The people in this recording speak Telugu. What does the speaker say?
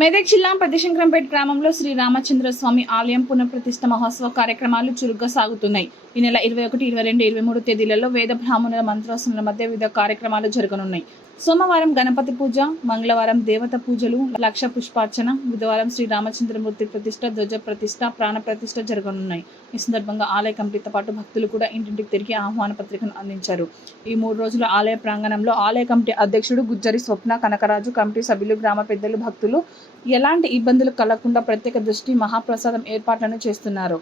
మెదక్ జిల్లా పెద్దశంకరంపేట గ్రామంలో శ్రీ రామచంద్ర స్వామి ఆలయం పునఃప్రతిష్ఠ మహోత్సవ కార్యక్రమాలు చురుగ్గా సాగుతున్నాయి. ఈ నెల ఇరవై ఒకటి ఇరవై రెండు ఇరవై మూడు తేదీలలో వేద బ్రాహ్మణుల మంత్రోత్సవాల మధ్య వివిధ కార్యక్రమాలు జరగనున్నాయి. సోమవారం గణపతి పూజ మంగళవారం దేవత పూజలు లక్ష పుష్పార్చన బుధవారం శ్రీ రామచంద్రమూర్తి ప్రతిష్ఠ ధ్వజ ప్రతిష్ఠ ప్రాణ ప్రతిష్ట జరగనున్నాయి. ఈ సందర్భంగా ఆలయ కమిటీతో పాటు భక్తులు కూడా ఇంటింటికి తిరిగి ఆహ్వాన పత్రికను అందించారు. ఈ మూడు రోజుల ఆలయ ప్రాంగణంలో ఆలయ కమిటీ అధ్యక్షుడు గుజ్జరి స్వప్న కనకరాజు కమిటీ సభ్యులు గ్రామ పెద్దలు భక్తులు ఎలాంటి ఇబ్బందులు కలగకుండా ప్రత్యేక దృష్టి మహాప్రసాదం ఏర్పాట్లను చేస్తున్నారు.